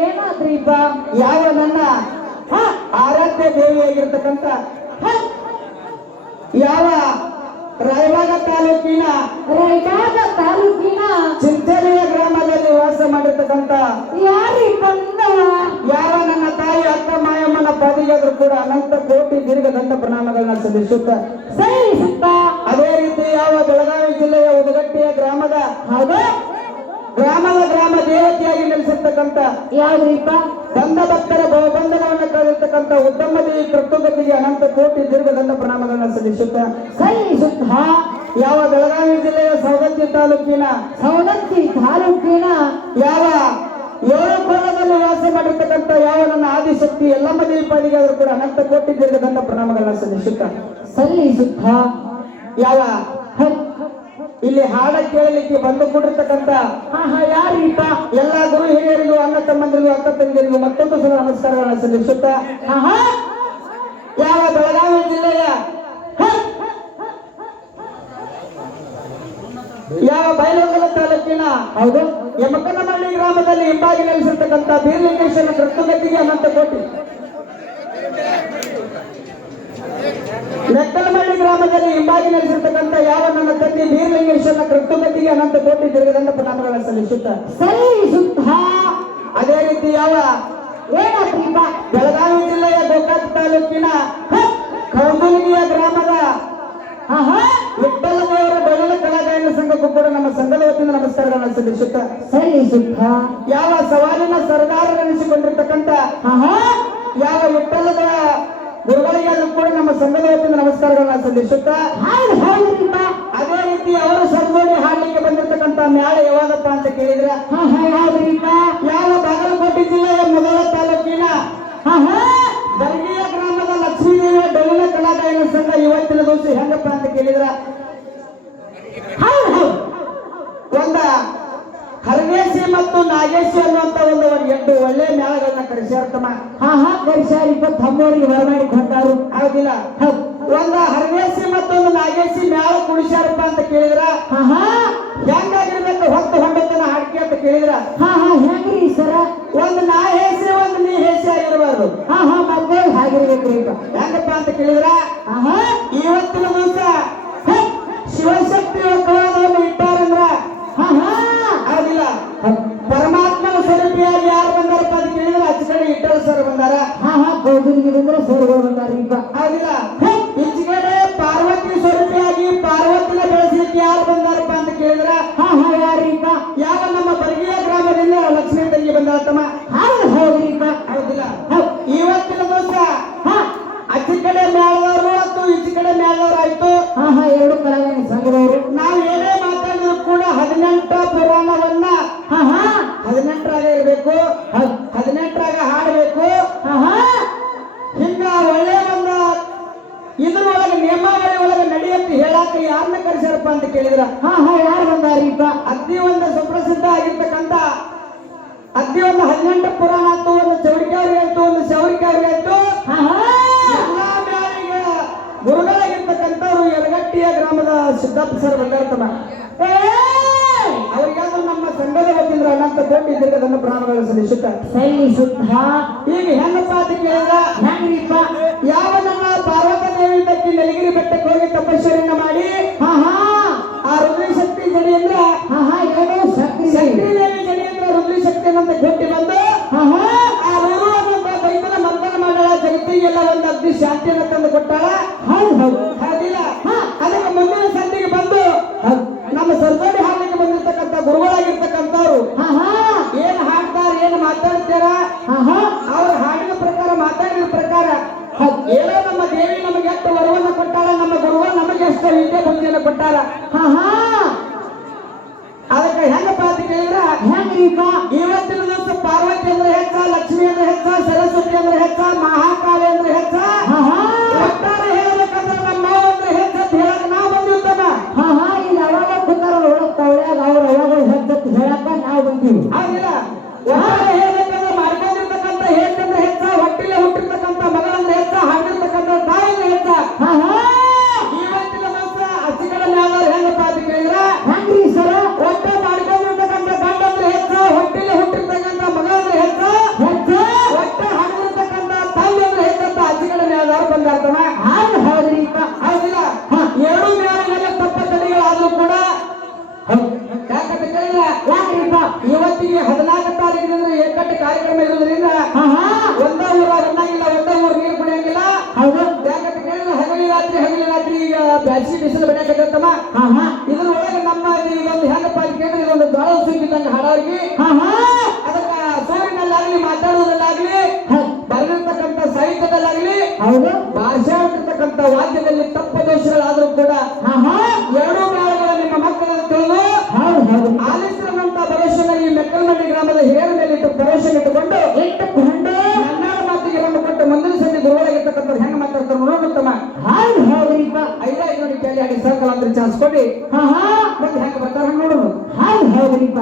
ಏನಾದ್ರಿಪ್ಪ? ಯಾವ ನನ್ನ ಆರಾಧ್ಯ ದೇವಿಯಾಗಿರ್ತಕ್ಕಂಥ ಯಾವ ರಾಯಬಾಗ ತಾಲೂಕಿನ ಚಿಂಚಲಿಯ ಗ್ರಾಮದಲ್ಲಿ ವಾಸ ಮಾಡಿರ್ತಕ್ಕಂಥ ಯಾರಿಪ್ಪ? ಯಾವ ನನ್ನ ತಾಯಿ ಅಕ್ಕ ಮಾಯಮ್ಮನ ಪಾದಿಗಾದ್ರೂ ಕೂಡ ಅನಂತ ಕೋಟಿ ದೀರ್ಘದಂಡ ಪ್ರಣಾಮಗಳನ್ನ ಸಲ್ಲಿಸುತ್ತ ಅದೇ ರೀತಿ ಯಾವ ಬೆಳಗಾವಿ ಜಿಲ್ಲೆಯ ಉದಗಟ್ಟಿಯ ಗ್ರಾಮ ದೇವತೆಯಾಗಿ ನೆಲೆಸಿರ್ತಕ್ಕಂಥ ಯಾವ್ದ್ರಿಪ್ಪ? ಬಂದ ಭಕ್ತರ ಬಹುಬಂಧನವನ್ನು ಕಳೆದಿರ್ತಕ್ಕಂಥ ಉತ್ತಮ ದೇವಿ ಕರ್ತೃಗತಿಗೆ ಅನಂತ ಕೋಟಿ ದೀರ್ಘದಂಡ ಪ್ರಣಾಮಗಳನ್ನ ಸಲ್ಲಿಸುತ್ತ ಯಾವ ಬೆಳಗಾವಿ ಜಿಲ್ಲೆಯ ಸವದತ್ತಿ ತಾಲೂಕಿನ ಯಾವ ಏಳು ಕೋಲದಲ್ಲಿ ವಾಸ ಮಾಡಿರ್ತಕ್ಕಂಥ ಯಾವ ನನ್ನ ಆದಿಶಕ್ತಿ ಎಲ್ಲಮ್ಮ ದೇವಿ ಪಾದಿಗಾದ್ರೂ ಕೂಡ ಅನಂತ ಕೋಟಿ ದೀರ್ಘದಂಡ ಪ್ರಣಾಮಗಳನ್ನ ಸಲ್ಲಿಸುತ್ತ ಯಾವ ಇಲ್ಲಿ ಹಾಡ ಕೇಳಲಿಕ್ಕೆ ಬಂದು ಕೊಟ್ಟಿರ್ತಕ್ಕಂಥ ಯಾರಿಪ್ಪ? ಎಲ್ಲ ಗುರು ಹಿರಿಯರಿಗೂ ಅಣ್ಣ ತಮ್ಮಂದಿರಿಗೂ ಅಕ್ಕ ತಂಗಿಯರಿಗೂ ಮತ್ತೊಂದು ಸಲ ನಮಸ್ಕಾರಗಳನ್ನ ಸಲ್ಲಿಸುತ್ತ ಯಾವ ಬೆಳಗಾವಿ ಜಿಲ್ಲೆಯ ಯಾವ ಬೈಲಹೊಂಗಲ ತಾಲೂಕಿನ ಯಮಕನಮಳ್ಳಿ ಗ್ರಾಮದಲ್ಲಿ ಹಿಂಬಾಗಿ ನೆಲೆಸಿರ್ತಕ್ಕಂಥ ಬೀರಲಿಂಗೇಶ್ವರ ಕರ್ತೃಗತಿಗೆ ಅನಂತ ಕೋಟಿ, ಮೆಕ್ಕಲಮಳ್ಳಿ ಗ್ರಾಮದಲ್ಲಿ ಹಿಂಬಾಗಿ ನೆಲೆಸಿರ್ತಕ್ಕಂಥ ಯಾವ ನನ್ನ ತಂದೆ ಬೀರಲಿಂಗೇಶ್ವರನ ಕರ್ತೃಗತಿಗೆ ಅನಂತ ಕೋಟಿ ದೀರ್ಘದಂಡ ಪ್ರಣಾಮಗಳನ್ನು ಸಲ್ಲಿಸುತ್ತ ಅದೇ ರೀತಿ ಯಾವ ಬೆಳಗಾವಿ ಜಿಲ್ಲೆಯ ಗೋಕಾಕ್ ತಾಲೂಕಿನ ಕೌಂದಲಿಗಿಯ ಗ್ರಾಮದ ವಿಠ್ಠಲದೇವರ ಬಯಲು ಕಲಾಗಾಯನ ಸಂಘಕ್ಕೂ ಕೂಡ ನಮ್ಮ ಸಂಘದ ವತಿಯಿಂದ ನಮಸ್ಕಾರಗಳನ್ನು ಸಲ್ಲಿಸುತ್ತ ಯಾವ ಸವಾಲಿನ ಸರ್ದಾರರೆನಿಸಿಕೊಂಡಿರ್ತಕ್ಕಂಥ ಯಾವ ವಿಠ್ಠಲದ ಗುರುಗಳಿಗಾದ್ರೂ ಕೂಡ ನಮ್ಮ ಸಂಘದ ವತಿಯಿಂದ ನಮಸ್ಕಾರಗಳನ್ನ ಸಲ್ಲಿಸುತ್ತ ಅದೇ ರೀತಿ ಅವರು ಸರ್ಜೋಡಿ ಹಾಡಲಿಕ್ಕೆ ಬಂದಿರತಕ್ಕಂಥ ಮ್ಯಾಳ ಯಾವಾಗಪ್ಪ ಅಂತ ಕೇಳಿದ್ರ ಯಾವ ಬಾಗಲಕೋಟೆ ಜಿಲ್ಲೆಯ ಮೊದಲ ತಾಲೂಕಿನ ಬರ್ಗಿಯ ಗ್ರಾಮದ ಲಕ್ಷ್ಮೀದೇವಿಯ ಡೊಳ್ಳಿನ ಕಲಾಗಾಯನ ಸಂಘ ಇವತ್ತಿನ ದಿವಸ ಹೆಂಗಪ್ಪ ಅಂತ ಕೇಳಿದ್ರ ಒಂದ ಹರವೇಶಿ ಮತ್ತು ನಾಗೇಶಿ ಅನ್ನುವಂತ ಒಂದು ಎಂಟು ಒಳ್ಳೆ ಮ್ಯಾಳಗಳನ್ನ ಕರೆಸ್ಯಾರ್ತಮ್ಮ ಕರಿಸಾರಿಪ್ಪ ತಮ್ಮವರಿಗೆ ಬರಮಾಡಿ ಕೊಟ್ಟಾರು. ಹೌದಿಲ್ಲ? ಒಂದ ಹರವೇಶಿ ಮತ್ತು ಒಂದು ನಾಗೇಶಿ ಮ್ಯಾಳ ಕುಡಿಸ್ಯಾರಪ್ಪ ಅಂತ ಕೇಳಿದ್ರ ಹೆಂಗಾಗಿರ್ಬೇಕು ಹೊತ್ತು ಹೊಂಡತನ ಹಾಡ್ಕೆ ಅಂತ ಕೇಳಿದ್ರ ಹೆಂಗ್ರಿ ಸರ? ಒಂದು ನಾ ಹೇಸಿ ಒಂದು ನೀ ಹೇಸಿ ಆಗಿರ್ಬಾರ್ದು. ಮತ್ತೆ ಹಾಗಿರ್ಬೇಕ್ರಿ. ಹೆಂಗಪ್ಪ ಅಂತ ಕೇಳಿದ್ರ ಇವತ್ತಿನ ದಿವಸ ಶಿವಶಕ್ತಿ ಕವನವನ್ನು ಇಟ್ಟಾರಂದ್ರ ಹೌದಿಲ್ಲ? ಪರಮಾತ್ಮನ ಸ್ವರೂಪಿಯಾಗಿ ಯಾರು ಬಂದಾರಪ್ಪ ಅಂತ ಕೇಳಿದ್ರೆ ಆಚೆ ಕಡೆ ಇಟ್ಟರ ಸರ್ ಬಂದಾರ. ಗೌದಲಿಗಿರಿಂದ ಸರ್ಗಳು ಬಂದಾರೀಪ. ಹೌದಿಲ್ಲ? ಈಚೆ ಕಡೆ ಪಾರ್ವತಿ ಸ್ವರೂಪಿಯಾಗಿ ಪಾರ್ವತಿನ ಬೆಳೆಸಲಿಕ್ಕೆ ಯಾರು ಬಂದಾರಪ್ಪ ಅಂತ ಕೇಳಿದ್ರ ಯಾರೀಪ? ಯಾವ ನಮ್ಮ ಬರ್ಗಿಯ ಗ್ರಾಮದಿಂದ ಲಕ್ಷ್ಮೀ ತಂಗಿ ಬಂದಾರತ್ತಮ್ಮ. ಹೌದ್ರಿಪ. ಹೌದಿಲ್ಲ? ಇವತ್ತಿನ ದಿವಸ ಆಚೆ ಕಡೆ ಮೇಳದವರು ಮತ್ತು ಈಚೆ ಕಡೆ ಮೇಳದವ್ರು ಆಯ್ತು. ಎರಡು ಕಲಾವಿನ ಸಂಘದವರು. ನಾವು ಏನೇ ಮಾತಾಡಿದ್ರು ಕೂಡ 18 ಪುರಾಣವನ್ನ 18ರಾಗ ಇರಬೇಕು, 18ರಾಗ ಹಾಡಬೇಕು. ಹಿಂಗ ಒಳ್ಳೆ ಒಂದು ಇದ್ರೊಳಗೆ ನಿಯಮಾವಳಿ ಒಳಗೆ ನಡೆಯಂತ ಹೇಳಾಕ ಯಾರನ್ನ ಕರೆಸ್ಯಾರಪ್ಪ ಅಂತ ಕೇಳಿದ್ರ ಯಾರು ಬಂದಾರೀಪ? ಅಗ್ನಿ ಒಂದು ಸುಪ್ರಸಿದ್ಧ ಆಗಿರ್ತಕ್ಕಂಥ ಅಗ್ನಿ ಒಂದು 18 ಪುರಾಣ ಆಯ್ತು, ಒಂದು ಚೌಡಿಕೆ ಅವ್ರಿಗೆ ಆಯ್ತು, ಒಂದು ಶೌರಿಕೆ ಅವ್ರಿಗೆ ಆಯ್ತು. ಎಲ್ಲಾ ಮ್ಯಾಲಿಗೆ ಗುರುಗಳಾಗಿರ್ತಕ್ಕಂಥವ್ರು ಯರಗಟ್ಟಿಯ ಗ್ರಾಮದ ಸಿದ್ದಪ್ಪ ಸರ್ ಬಂದಾರತಮ್ಮ. ಅವರಿಗಾದ್ರೂ ನಮ್ಮ ಸಂಘದ ವತಿಯಿಂದ ಅನಂತ ಕೋಟಿ ದೀರ್ಘದಂಡ ಪ್ರಣಾಮಗಳನ್ನು ಸಲ್ಲಿಸುತ್ತ ಈಗ ಹೆಂಗಪ್ಪ ಅಂತ ಕೇಳಿದ್ರ ಹೆಂಗ್ರಿಪ್ಪ? ಯಾವ ನನ್ನ ಪಾರ್ವತ ದೇವಿ ತಕ್ಕಿ ನೆಲಗಿರಿ ಬೆಟ್ಟಕ್ಕೆ ಹೋಗಿ ತಪಶ್ಚರ್ಯನ ಮಾಡಿ ಆ ರುದ್ರಿ ಶಕ್ತಿ ಜಡಿ ಅಂದ್ರ ಶಕ್ತಿ ದೇವಿ ಜಡಿ ಅಂದ್ರ ರುದ್ರಿ ಶಕ್ತಿ ಅನ್ನಂತ ಕೊಟ್ಟಿ ಬಂದು ಆ ರುರು ಅನ್ನಂತ ಬೈತನ ಮಂಥನ ಮಾಡಾಳ, ಜಗತ್ತಿಗೆಲ್ಲ ಒಂದು ಅಗ್ನಿ ಶಾಂತಿಯನ್ನು ತಂದು ಕೊಟ್ಟಾಳ. ಹೌದಿಲ್ಲ? ಅದಕ್ಕೆ ಮುಂದಿನ ಸಂಧಿಗೆ ಬಂದು ನಮ್ಮ ಸರ್ಜೋಡಿ ಹಾಡಲಿಕ್ಕೆ ಬಂದಿರ್ತಕ್ಕಂಥ ಗುರುಗಳಾಗಿರ್ತಕ್ಕಂಥವ್ರು ಏನ್ ಹಾಡ್ತಾರ, ಏನ್ ಮಾತಾಡ್ತಾರ, ಅವ್ರ ಹಾಡಿನ ಪ್ರಕಾರ ಮಾತಾಡಿದ ಪ್ರಕಾರ ಏನೋ ನಮ್ಮ ದೇವಿ ನಮಗೆ ಎಷ್ಟು ವರವನ್ನ ಕೊಟ್ಟಾಳ, ನಮ್ಮ ಗುರುಗಳು ನಮಗೆ ಎಷ್ಟು ವಿದ್ಯೆ ಬುದ್ಧಿಯನ್ನು ಕೊಟ್ಟಾರ. ಅದಕ್ಕೆ ಹೆಂಗಪ್ಪ ಅಂತ ಕೇಳಿದ್ರ ಹೆಂಗ್ರಿಪ್ಪ? ಇವತ್ತಿನ ದಿವಸ ಪಾರ್ವತಿ ಅಂದ್ರೆ ಹೆಚ್ಚ, ಲಕ್ಷ್ಮಿ ಅಂದ್ರೆ ಹೆಚ್ಚ, ಸರಸ್ವತಿ ಅಂದ್ರೆ ಹೆಚ್ಚ, ಮಹಾಕಾಳಿ ಅಂದ್ರೆ ಹೆಚ್ಚ, ಒಟ್ಟಾರೆ ಹೇಳ್ಬೇಕಂದ್ರೆ ನಮ್ಮ ಮಾವ ಅಂದ್ರೆ ಹೆಚ್ಚ ಅಂತ ಹೇಳಕ್ ನಾವು ಬಂದಿರ್ತಮ್ಮ. ಈಗ ಅವಾಗ ಕುಂದಾರ ಒಳಗ್ ತವಳ್ಯಾಗ ಅವ್ರ ಅವಾಗ ಹೆಚ್ಚು ಹೇಳಕ್ಕ ನಾವು ಬಂದೀವಿ. ಹೌದಿಲ್ಲ? ಒಟ್ಟಾರೆ ಹೇಳ್ಬೇಕಂದ್ರೆ ಮಾಡ್ಕೊಂಡಿರ್ತಕ್ಕಂಥ ಹೆಚ್ಚಂದ್ರೆ ಹೆಚ್ಚ, ಹೊಟ್ಟಿಲೆ ಹುಟ್ಟಿರ್ತಕ್ಕಂಥ ಮಗಳಂದ್ರೆ ಹೆಚ್ಚ, ಹಾಡಿರ್ತಕ್ಕಂಥ ತಾಯಿಂದ್ರೆ ಹೆಚ್ಚ. ಇವತ್ತಿನ ದಿವಸ ಅಚ್ಚಿಕಡೆ ಮ್ಯಾಲವ್ರು ಹೆಂಗಪ್ಪ ಅಂತ ಕೇಳಿದ್ರ ಹೆಂಗ್ರಿ ಸರ? ಒಟ್ಟೆ ಮಾಡ್ಕೊಂಡಿರ್ತಕ್ಕಂಥ ಗಂಡ ಅಂದ್ರೆ ಹೆಚ್ಚ, ಹೊಟ್ಟಿಲೆ ಹುಟ್ಟಿರ್ತಕ್ಕಂಥ ಮಗ ಅಂದ್ರೆ ಹೆಚ್ಚ, ಹಾ ಹಾ ಇದ್ರೊಳಗೆ ನಮ್ಮ ಇದೊಂದು ಹೆಂಗಪ್ಪ ಅಂತ ಕೇಳಿದ್ರೆ ಇದೊಂದು ಜ್ವಾಳ ಸುಗ್ಗಿದಂಗ ಹಾಡೋರಿಗೆ ಹಾ ಹಾ ಅದಕ್ಕ ಸೂರಿನಲ್ಲಾಗ್ಲಿ ಮಾತಾಡೋದಲ್ಲಾಗ್ಲಿ ಬರೆದಿರ್ತಕ್ಕಂಥ ಸಾಹಿತ್ಯದಲ್ಲಾಗ್ಲಿ ಹೌದು ಭಾಷೆ ಆಗಿರ್ತಕ್ಕಂಥ ವಾದ್ಯದಲ್ಲಿ ತಪ್ಪ ದೋಷಗಳಾದ್ರೂ ಕೂಡ ಹಾ ಹಾ ಎರಡೂ ಬಾಳುಗಳ ನಿಮ್ಮ ಮಕ್ಕಳನ್ನು ತಿಳಿದು ಹೌದು ಹೌದು ಆಲಿಸಿದಂತ ಭರವಸೆನ ಈ ಮೆಕ್ಕಲಮಂಡಿ ಗ್ರಾಮದ ಹಿರಿಯರ ಮೇಲೆ ಇಟ್ಟು ಭರವಸೆ ಇಟ್ಟುಕೊಂಡು ಕನ್ನಡ ಮಾತಿಗೆ ನಮ್ಮ ಕೊಟ್ಟು ಮುಂದಿನ ಸತಿ ಗುರುಗಳಾಗಿರ್ತಕ್ಕಂಥ ಹೆಂಗ್ ಮಾತಾಡ್ತಾರೆ ನೋಡುತ್ತಮ್ಮ ಹೌದು ಹೌದ್ರಿಪ್ಪ 5 ನೋಡಿ ಕೇಳಿ ಆಡಿ ಸರ್ಕಲ್ ಅಂದ್ರೆ ಚಾನ್ಸ್ ಕೊಡಿ ಹಾ ಹಾ ಮತ್ತೆ ಹೆಂಗ್ ಬರ್ತಾರ ಹಂಗ ನೋಡೋದು ಹೌದು ಹೌದ್ರಿಪ್ಪ